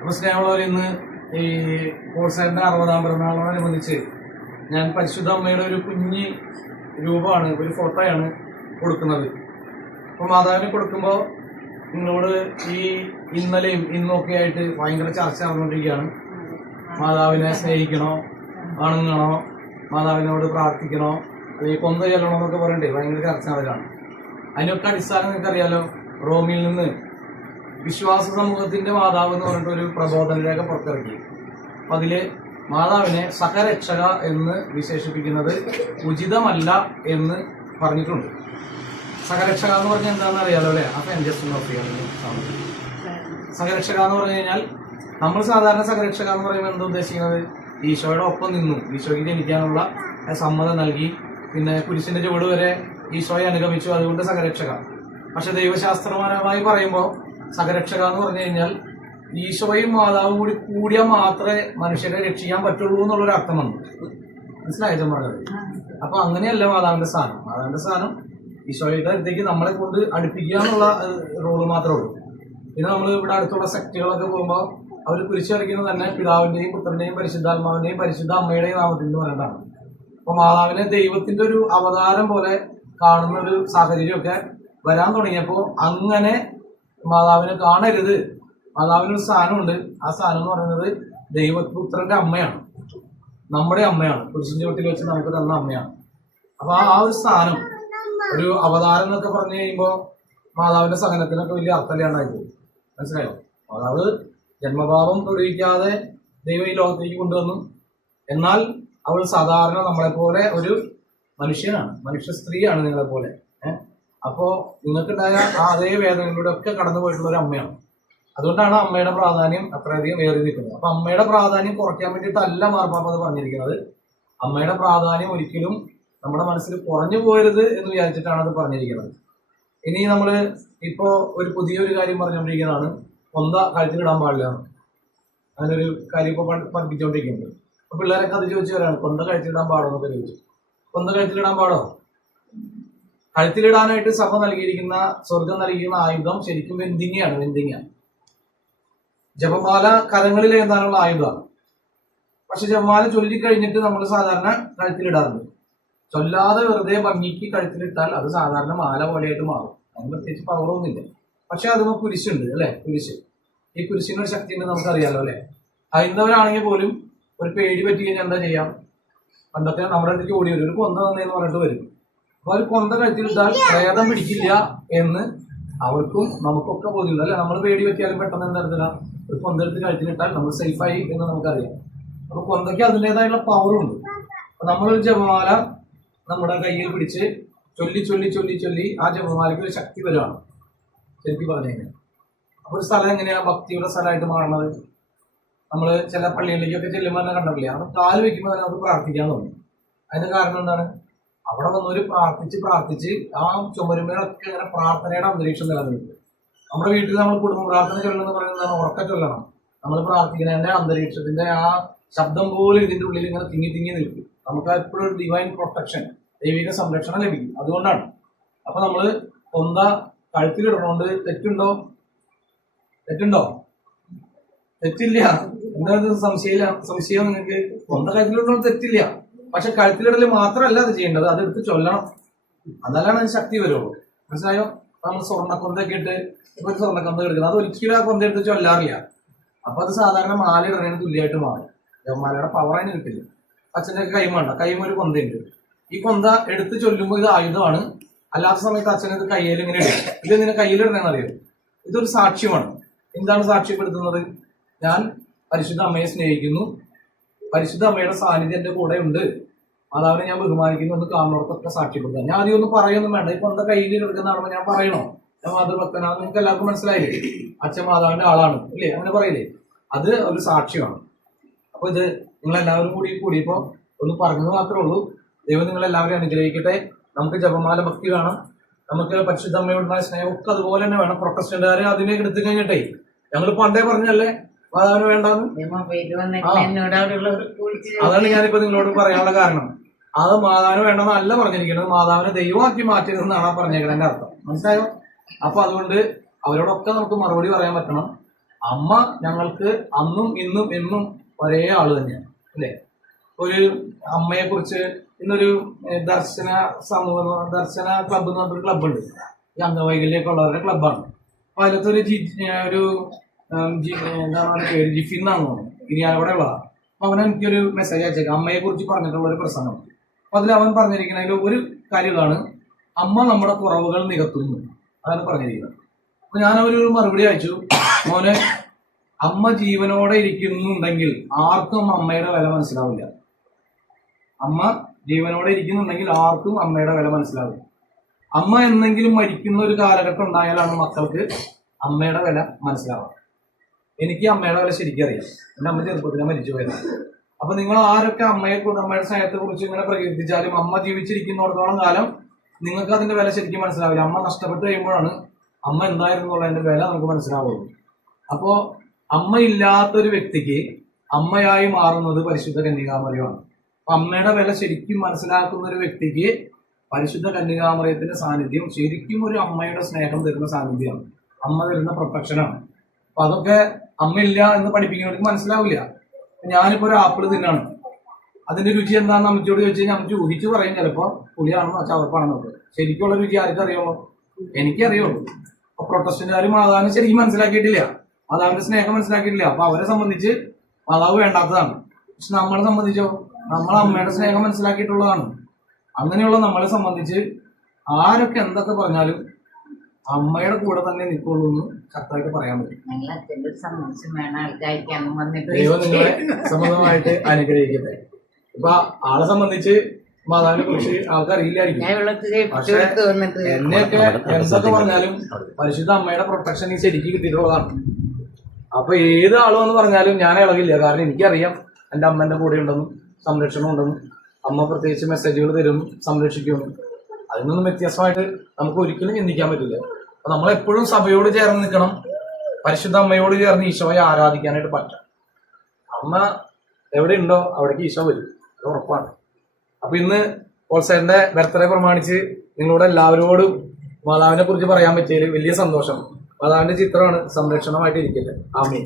അപ്പൊ സ്നേഹമുള്ളവർ ഇന്ന് ഈ കോഴ്സാറിന്റെ അറുപതാം പിറന്നാളോടനുബന്ധിച്ച് ഞാൻ പരിശുദ്ധ അമ്മയുടെ ഒരു കുഞ്ഞ് രൂപമാണ് ഒരു ഫോട്ടോയാണ് കൊടുക്കുന്നത്. അപ്പോൾ മാതാവിനെ കൊടുക്കുമ്പോൾ നിങ്ങളോട് ഈ ഇന്നലെയും ഇന്നൊക്കെ ആയിട്ട് ഭയങ്കര ചർച്ച നടന്നുകൊണ്ടിരിക്കുകയാണ്. മാതാവിനെ സ്നേഹിക്കണോ? വണങ്ങണോ? മാതാവിനോട് പ്രാർത്ഥിക്കണോ? അല്ലെങ്കിൽ കൊന്ത ചെല്ലണോ എന്നൊക്കെ പറയണ്ടേ? ഭയങ്കര ചർച്ച നടക്കാണ് അതിനൊക്കെ അടിസ്ഥാനം നിങ്ങൾക്കറിയാലോ റോമിൽ നിന്ന് വിശ്വാസ സമൂഹത്തിന്റെ മാതാവ് എന്ന് പറഞ്ഞിട്ട് ഒരു പ്രബോധന രേഖ പുറത്തിറക്കി. അപ്പൊ അതിൽ മാതാവിനെ സഹരക്ഷക എന്ന് വിശേഷിപ്പിക്കുന്നത് ഉചിതമല്ല എന്ന് പറഞ്ഞിട്ടുണ്ട്. സഹരക്ഷക എന്ന് പറഞ്ഞാൽ എന്താണെന്ന് അറിയാലോ അല്ലെ? അപ്പൊ ഞാൻ ജസ്റ്റ് നോട്ട് സഹരക്ഷക എന്ന് പറഞ്ഞു കഴിഞ്ഞാൽ നമ്മൾ സാധാരണ സഹരക്ഷക എന്ന് പറയുമ്പോൾ എന്താ ഉദ്ദേശിക്കുന്നത്? ഈശോയുടെ ഒപ്പം നിന്നു. ഈശോയ്ക്ക് ജനിക്കാനുള്ള സമ്മതം നൽകി. പിന്നെ കുരിശിന്റെ ചുവട് വരെ ഈശോയെ അനുഗമിച്ചു. അതുകൊണ്ട് സഹരക്ഷക. പക്ഷെ ദൈവശാസ്ത്രപരമായി പറയുമ്പോൾ സഹരക്ഷക എന്ന് പറഞ്ഞു കഴിഞ്ഞാൽ ഈശോയും മാതാവും കൂടി കൂടിയാൽ മാത്രമേ മനുഷ്യരെ രക്ഷിക്കാൻ പറ്റുള്ളൂ എന്നുള്ളൊരു അർത്ഥമാണ് മനസ്സിലായത് പറഞ്ഞത് അപ്പൊ അങ്ങനെയല്ല മാതാവിന്റെ സ്ഥാനം. മാതാവിന്റെ സ്ഥാനം ഈശോയുടെ അടുത്തേക്ക് നമ്മളെ കൊണ്ട് അടുപ്പിക്കുക എന്നുള്ള റോൾ മാത്രമേ ഉള്ളൂ. പിന്നെ നമ്മൾ ഇവിടെ അടുത്തുള്ള സെക്ടറുകളൊക്കെ പോകുമ്പോൾ അവർ കുരിശ് വരയ്ക്കുന്നത് തന്നെ പിതാവിന്റെയും പുത്രന്റെയും പരിശുദ്ധാത്മാവിന്റെയും പരിശുദ്ധ അമ്മയുടെയും നാമത്തിൽ എന്ന് പറഞ്ഞിട്ടാണ്. അപ്പൊ മാതാവിനെ ദൈവത്തിന്റെ ഒരു അവതാരം പോലെ കാണുന്ന ഒരു സാഹചര്യമൊക്കെ വരാൻ തുടങ്ങിയപ്പോൾ അങ്ങനെ മാതാവിനെ കാണരുത്. മാതാവിനൊരു സ്ഥാനമുണ്ട് ആ സ്ഥാനം എന്ന് പറയുന്നത് ദൈവപുത്രന്റെ അമ്മയാണ്. നമ്മുടെ അമ്മയാണ്. പുരുഷൻ വീട്ടിൽ വെച്ച് നമുക്ക് തന്ന അമ്മയാണ്. അപ്പൊ ആ ഒരു സ്ഥാനം ഒരു അവതാരം എന്നൊക്കെ പറഞ്ഞു കഴിയുമ്പോൾ മാതാവിന്റെ സഹനത്തിനൊക്കെ വലിയ അർത്ഥമില്ലാണ്ടായി മനസ്സിലായോ? മാതാവ് ജന്മഭാവം തൊഴിലിക്കാതെ ദൈവം ഈ ലോകത്തേക്ക് കൊണ്ടുവന്നു. എന്നാൽ അവൾ സാധാരണ നമ്മളെപ്പോലെ ഒരു മനുഷ്യനാണ്. മനുഷ്യ സ്ത്രീയാണ് നിങ്ങളെ പോലെ ഏഹ്? അപ്പോ നിങ്ങൾക്കുണ്ടായ ആ അതേ വേദനകളിലൂടെ ഒക്കെ കടന്നു പോയിട്ടുള്ള ഒരു അമ്മയാണ്. അതുകൊണ്ടാണ് അമ്മയുടെ പ്രാധാന്യം അത്രയധികം ഏറി നിൽക്കുന്നത് അപ്പൊ അമ്മയുടെ പ്രാധാന്യം കുറയ്ക്കാൻ വേണ്ടിയിട്ടല്ല മാർപ്പാപ്പ അത് പറഞ്ഞിരിക്കുന്നത്. അമ്മയുടെ പ്രാധാന്യം ഒരിക്കലും നമ്മുടെ മനസ്സിൽ കുറഞ്ഞു പോയരുത് എന്ന് വിചാരിച്ചിട്ടാണ് അത് പറഞ്ഞിരിക്കുന്നത്. ഇനി നമ്മൾ ഇപ്പോ ഒരു പുതിയൊരു കാര്യം പറഞ്ഞുകൊണ്ടിരിക്കുന്നതാണ്. കൊന്ത കഴുത്തിലിടാൻ പാടില്ല അങ്ങനൊരു കാര്യം ഇപ്പൊ പഠി- പഠിപ്പിച്ചുകൊണ്ടിരിക്കുന്നുണ്ട് അപ്പൊ പിള്ളേരൊക്കെ അത് ചോദിച്ചു വരാണ് കൊന്ത കഴുത്തിലിടാൻ പാടോ? എന്നൊക്കെ ചോദിച്ചു. കൊന്ത കഴുത്തിലിടാൻ പാടോ? കഴുത്തിലിടാനായിട്ട് സഭ നൽകിയിരിക്കുന്ന സ്വർഗം നൽകിയിരിക്കുന്ന ആയുധം ശരിക്കും വെന്തിങ്ങയാണ് വെന്തിങ്ങ. ജപമാല കരങ്ങളിൽ എഴുതാനുള്ള ആയുധമാണ് പക്ഷെ ജപമാല ചൊല്ലിക്കഴിഞ്ഞിട്ട് നമ്മൾ സാധാരണ കഴുത്തിലിടാറുണ്ട്. ചൊല്ലാതെ വെറുതെ ഭംഗിക്ക് കഴുത്തിലിട്ടാൽ അത് സാധാരണ മാല പോലെയായിട്ട് മാറും. അതിന് പ്രത്യേകിച്ച് പവറൊന്നുമില്ല പക്ഷെ അതിന് കുരിശുണ്ട് അല്ലെ? കുരിശ്. ഈ കുരിശിന് ഒരു ശക്തി ഉണ്ട് നമുക്കറിയാലോ അല്ലെ? ഹൈന്ദവരാണെങ്കിൽ പോലും ഒരു പേടി പറ്റി കഴിഞ്ഞാൽ എന്താ ചെയ്യാം? പണ്ടത്തെ നമ്മുടെ അടുത്തേക്ക് ഓടി വരും ഒരു കൊന്ത തന്നേന്ന് പറഞ്ഞിട്ട് വരും. അപ്പൊ ഒരു കൊന്ത കഴുത്തിലിട്ടാൽ പ്രേതം പിടിക്കില്ല എന്ന് അവർക്കും നമുക്കൊക്കെ ബോധ്യമുണ്ട്. അല്ലെ? നമ്മൾ പേടി പറ്റിയാലും പെട്ടെന്ന് എന്താ ഒരു കൊന്തെടുത്ത് കഴുത്തിലിട്ടാൽ നമ്മൾ സേഫായി എന്ന് നമുക്കറിയാം. അപ്പൊ കൊന്തയ്ക്ക് അതിന്റെതായുള്ള പവറുണ്ട് അപ്പൊ നമ്മളൊരു ജപമാല നമ്മുടെ കയ്യിൽ പിടിച്ച് ചൊല്ലി ചൊല്ലി ചൊല്ലി ചൊല്ലി ആ ജപമാലയ്ക്ക് ഒരു ശക്തി വരികയാണ് ശരിക്കും പറഞ്ഞു കഴിഞ്ഞാൽ. അപ്പൊ ഒരു സ്ഥലം എങ്ങനെയാണ് ഭക്തിയുടെ സ്ഥലമായിട്ട് മാറുന്നത് നമ്മൾ ചില പള്ളികളിലേക്കൊക്കെ ചെല്ലുമ്പോൾ തന്നെ കണ്ടില്ലേ അവിടെ കാൽ വെക്കുമ്പോൾ തന്നെ നമുക്ക് പ്രാർത്ഥിക്കാൻ തോന്നും. അതിന്റെ കാരണം എന്താണ്? അവിടെ വന്നവര് പ്രാർത്ഥിച്ച് പ്രാർത്ഥിച്ച് ആ ചുമരുമേലൊക്കെ അങ്ങനെ പ്രാർത്ഥനയുടെ അന്തരീക്ഷം നിലനിൽക്കും. നമ്മുടെ വീട്ടിൽ നമ്മൾ കുടുംബ പ്രാർത്ഥന ചൊല്ലണമെന്ന് പറയുന്നത് ഉറക്കം ചൊല്ലണം. നമ്മൾ പ്രാർത്ഥിക്കുന്നതിന്റെ അന്തരീക്ഷത്തിന്റെ ആ ശബ്ദം പോലും ഇതിന്റെ ഉള്ളിൽ ഇങ്ങനെ തിങ്ങി തിങ്ങി നിൽക്കും. നമുക്ക് എപ്പോഴും ഒരു ഡിവൈൻ പ്രൊട്ടക്ഷൻ ദൈവിക സംരക്ഷണം ലഭിക്കും. അതുകൊണ്ടാണ്. അപ്പൊ നമ്മൾ കൊന്ത കഴുത്തിലിടണോണ്ട് തെറ്റുണ്ടോ? തെറ്റുണ്ടോ? തെറ്റില്ല. എന്താ സംശയമില്ല? സംശയം നിങ്ങൾക്ക്? കൊന്ത കഴുത്തിലിടണോണ്ട് തെറ്റില്ല. പക്ഷെ കഴുത്തിലിടൽ മാത്രമല്ല അത് ചെയ്യേണ്ടത്. അത് എടുത്ത് ചൊല്ലണം. എന്നാലാണ് അതിന് ശക്തി വരുള്ളൂ. മനസ്സിലായോ? നമ്മൾ സ്വർണക്കൊന്തൊക്കെ ഇട്ട് ഇപ്പൊ ഒരു സ്വർണക്കൊന്ത എടുക്കുന്നത്. അത് ഒരിക്കലും ആ കൊന്ത എടുത്ത് ചൊല്ലാറില്ല. അപ്പൊ അത് സാധാരണ മാല ഇടണേന് തുല്യമായിട്ട് മാറും. ജപമാലയുടെ പവർ അതിന് കിട്ടില്ല. അച്ഛന്റെ കൈമ ഉണ്ട് കൈമ ഒരു കൊന്തയുണ്ട്. ഈ കൊന്ത എടുത്ത് ചൊല്ലുമ്പോൾ ഇത് ആയുധമാണ്. അല്ലാത്ത സമയത്ത് അച്ഛൻ ഇത് കയ്യിൽ ഇങ്ങനെ ഇടും. ഇത് നിന്നെ കയ്യിലിടണമെന്ന് അറിയാം. ഇതൊരു സാക്ഷ്യമാണ്. എന്താണ് സാക്ഷ്യപ്പെടുത്തുന്നത്? ഞാൻ പരിശുദ്ധ അമ്മയെ സ്നേഹിക്കുന്നു. പരിശുദ്ധ അമ്മയുടെ സാന്നിധ്യം എന്റെ കൂടെ ഉണ്ട് മാതാവിനെ ഞാൻ ബഹുമാനിക്കുന്നു ഒന്ന് കാണുന്നവർക്കൊക്കെ സാക്ഷ്യപ്പെടുത്തുക ഞാൻ ആദ്യം ഒന്നും പറയൊന്നും വേണ്ട. ഇപ്പൊ എന്താ കയ്യിൽ ആളുമ്പോൾ ഞാൻ പറയണോ? ഞാൻ മാതൃഭക്തനാണ് നിങ്ങൾക്ക് എല്ലാവർക്കും മനസ്സിലായില്ലേ? അച്ഛൻ മാതാവിന്റെ ആളാണ്. അല്ലേ അങ്ങനെ പറയില്ലേ? അത് ഒരു സാക്ഷ്യമാണ്. അപ്പൊ ഇത് നിങ്ങൾ എല്ലാവരും കൂടി കൂടിയപ്പോ ഒന്ന് പറഞ്ഞത് മാത്രമേ ഉള്ളൂ. ദൈവം നിങ്ങൾ എല്ലാവരും അനുഗ്രഹിക്കട്ടെ. നമുക്ക് ജപമാല ഭക്തി വേണം. നമുക്ക് പരിശുദ്ധമ്മയോടുള്ള സ്നേഹമൊക്കെ അതുപോലെ തന്നെ വേണം. പ്രൊട്ടസ്റ്റന്റുകാരെ അതിനെ എടുത്തു കഴിഞ്ഞിട്ടേ. ഞങ്ങൾ പണ്ടേ പറഞ്ഞല്ലേ മാതാവിന് വേണ്ടത്? അതാണ് ഞാനിപ്പോ നിങ്ങളോട് പറയാനുള്ള കാരണം. അത് മാതാവിന് വേണ്ടെന്നല്ല പറഞ്ഞിരിക്കുന്നത്. മാതാവിനെ ദൈവമാക്കി മാറ്റരുതെന്നാണ് ആ പറഞ്ഞേക്കുന്നത് എന്റെ അർത്ഥം. മനസ്സിലായോ? അപ്പൊ അതുകൊണ്ട് അവരോടൊക്കെ നമുക്ക് മറുപടി പറയാൻ പറ്റണം. അമ്മ ഞങ്ങൾക്ക് അന്നും ഇന്നും എന്നും ഒരേ ആൾ തന്നെയാണ്. അല്ലേ? ഒരു അമ്മയെ കുറിച്ച് ഇന്നൊരു ദർശന സമൂഹം ദർശന ക്ലബ്ബ് എന്ന് പറഞ്ഞൊരു ക്ലബ്ബുണ്ട്. ഈ അംഗവൈകല്യൊക്കെ ഉള്ളവരുടെ ക്ലബ്ബാണ്. അപ്പൊ അതിനകത്തൊരു ഒരു എന്താണ് പേര്? ജിഫിൻ എന്നാണ് തോന്നുന്നത് അവിടെ ഉള്ളതാണ് അപ്പൊ അവൻ എനിക്കൊരു മെസ്സേജ് അയച്ചേക്കാം. അമ്മയെ കുറിച്ച് പറഞ്ഞിട്ടുള്ള ഒരു പ്രസംഗം. അപ്പൊ അതിൽ അവൻ പറഞ്ഞിരിക്കുന്നതിൽ ഒരു കാര്യമാണ് അമ്മ നമ്മുടെ കുറവുകൾ നികത്തുന്നു. അതാണ് പറഞ്ഞിരിക്കുന്നത്. അപ്പൊ ഞാൻ അവരൊരു മറുപടി അയച്ചു. മോനെ അമ്മ ജീവനോടെ ഇരിക്കുന്നുണ്ടെങ്കിൽ ആർക്കും അമ്മയുടെ വില മനസ്സിലാവില്ല. അമ്മ ജീവനോടെ ഇരിക്കുന്നുണ്ടെങ്കിൽ ആർക്കും അമ്മയുടെ വില മനസ്സിലാവില്ല. അമ്മ എന്നെങ്കിലും മരിക്കുന്ന ഒരു കാലഘട്ടം ഉണ്ടായാലാണ് മക്കൾക്ക് അമ്മയുടെ വില മനസ്സിലാവുക. എനിക്ക് അമ്മയുടെ വില ശരിക്കും അറിയാം. എന്റെ അമ്മ ചെറുപ്പത്തിനെ മരിച്ചു പോയത്. അപ്പൊ നിങ്ങൾ ആരൊക്കെ അമ്മയെ അമ്മയുടെ സ്നേഹത്തെ കുറിച്ച് ഇങ്ങനെ പ്രകീർത്തിച്ചാലും അമ്മ ജീവിച്ചിരിക്കുന്നിടത്തോളം കാലം നിങ്ങൾക്ക് അതിന്റെ വില ശരിക്കും മനസ്സിലാവില്ല. അമ്മ നഷ്ടപ്പെട്ട് കഴിയുമ്പോഴാണ് അമ്മ എന്തായിരുന്നു എന്നുള്ളതിന്റെ വില നമുക്ക് മനസ്സിലാവുള്ളൂ. അപ്പോ അമ്മ ഇല്ലാത്തൊരു വ്യക്തിക്ക് അമ്മയായി മാറുന്നത് പരിശുദ്ധ കന്യകാമറിയമാണ് അപ്പൊ അമ്മയുടെ വില ശരിക്കും മനസ്സിലാക്കുന്ന ഒരു വ്യക്തിക്ക് പരിശുദ്ധ കന്യകാമറിയത്തിന്റെ സാന്നിധ്യം ശരിക്കും ഒരു അമ്മയുടെ സ്നേഹം തരുന്ന സാന്നിധ്യമാണ്. അമ്മ തരുന്ന പ്രൊട്ടക്ഷനാണ്. അപ്പൊ അതൊക്കെ അമ്മയില്ല എന്ന് പഠിപ്പിക്കുന്നവർക്ക് മനസ്സിലാവില്ല. ഞാനിപ്പോ ഒരു ആപ്പിൾ തിന്നാണ്. അതിന്റെ രുചി എന്താണെന്ന് അമ്മച്ചോട് ചോദിച്ചു കഴിഞ്ഞാൽ അമ്മച്ചി ഊഹിച്ച് പറയും ചിലപ്പോ. പുളിയാണെന്നോ ചവർപ്പാണെന്നോ ശരിക്കുള്ള രുചി ആർക്കും അറിയുള്ളൂ. എനിക്കറിയുള്ളൂ. അപ്പൊ പ്രൊട്ടസ്റ്റന്റുകാർ മാതാവിനെ ശരിക്കും മനസ്സിലാക്കിയിട്ടില്ല. മാതാവിന്റെ സ്നേഹം മനസ്സിലാക്കിയിട്ടില്ല. അപ്പൊ അവരെ സംബന്ധിച്ച് മാതാവ് വേണ്ടാത്തതാണ്. പക്ഷെ നമ്മളെ സംബന്ധിച്ചോ? നമ്മൾ അമ്മയുടെ സ്നേഹം മനസ്സിലാക്കിയിട്ടുള്ളതാണ്. അങ്ങനെയുള്ള നമ്മളെ സംബന്ധിച്ച് ആരൊക്കെ എന്തൊക്കെ പറഞ്ഞാലും അമ്മയുടെ കൂടെ തന്നെ നിൽക്കുള്ളൂ എന്ന് കറക്റ്റായിട്ട് പറയാൻ പറ്റും. നിങ്ങൾ അച്ഛന്റെ ഒരു സന്ദേശം വേണം ആൾക്കാർക്ക് വന്നിട്ട് നിങ്ങളെ സമൃദ്ധമായിട്ട് അനുഗ്രഹിക്കട്ടെ. ഇപ്പൊ ആളെ സംബന്ധിച്ച് മാതാവിനെ കുറിച്ച് ആൾക്കറിയില്ലായിരിക്കും. ഞാൻ വെള്ളത്തിൽ ഏൽപ്പിച്ചു പക്ഷേ കൊടുത്ത് വന്നിട്ട് എന്നെയൊക്കെ എന്തൊക്കെ പറഞ്ഞാലും പരിശുദ്ധ അമ്മയുടെ പ്രൊട്ടക്ഷൻ ഈ ശരിക്ക് കിട്ടിയിട്ടുള്ളതാണ്. അപ്പൊ ഏത് ആളും എന്ന് പറഞ്ഞാലും ഞാൻ ഇളകില്ല. കാരണം എനിക്കറിയാം എന്റെ അമ്മന്റെ കൂടെ ഉണ്ടെന്നും സംരക്ഷണം ഉണ്ടെന്നും അമ്മ പ്രത്യേകിച്ച് മെസ്സേജുകൾ തരും സംരക്ഷിക്കുമെന്നും അതിൽ നിന്നും വ്യത്യസ്തമായിട്ട് നമുക്ക് ഒരിക്കലും ചിന്തിക്കാൻ പറ്റില്ല. അപ്പൊ നമ്മളെപ്പോഴും സഭയോട് ചേർന്ന് നിൽക്കണം. പരിശുദ്ധ അമ്മയോട് ചേർന്ന് ഈശോയെ ആരാധിക്കാനായിട്ട് പറ്റണം. അമ്മ എവിടെ ഉണ്ടോ അവിടേക്ക് ഈശോ വരും. അത് ഉറപ്പാണ്. അപ്പൊ ഇന്ന് പോൾസേറിന്റെ ബർത്ത്ഡേ പ്രമാണിച്ച് നിങ്ങളോട് എല്ലാവരോടും മാതാവിനെ കുറിച്ച് പറയാൻ പറ്റിയതിൽ വലിയ സന്തോഷം. മാതാവിന്റെ ചിത്രമാണ് സംരക്ഷണമായിട്ട് ഇരിക്കട്ടെ ആമീൻ.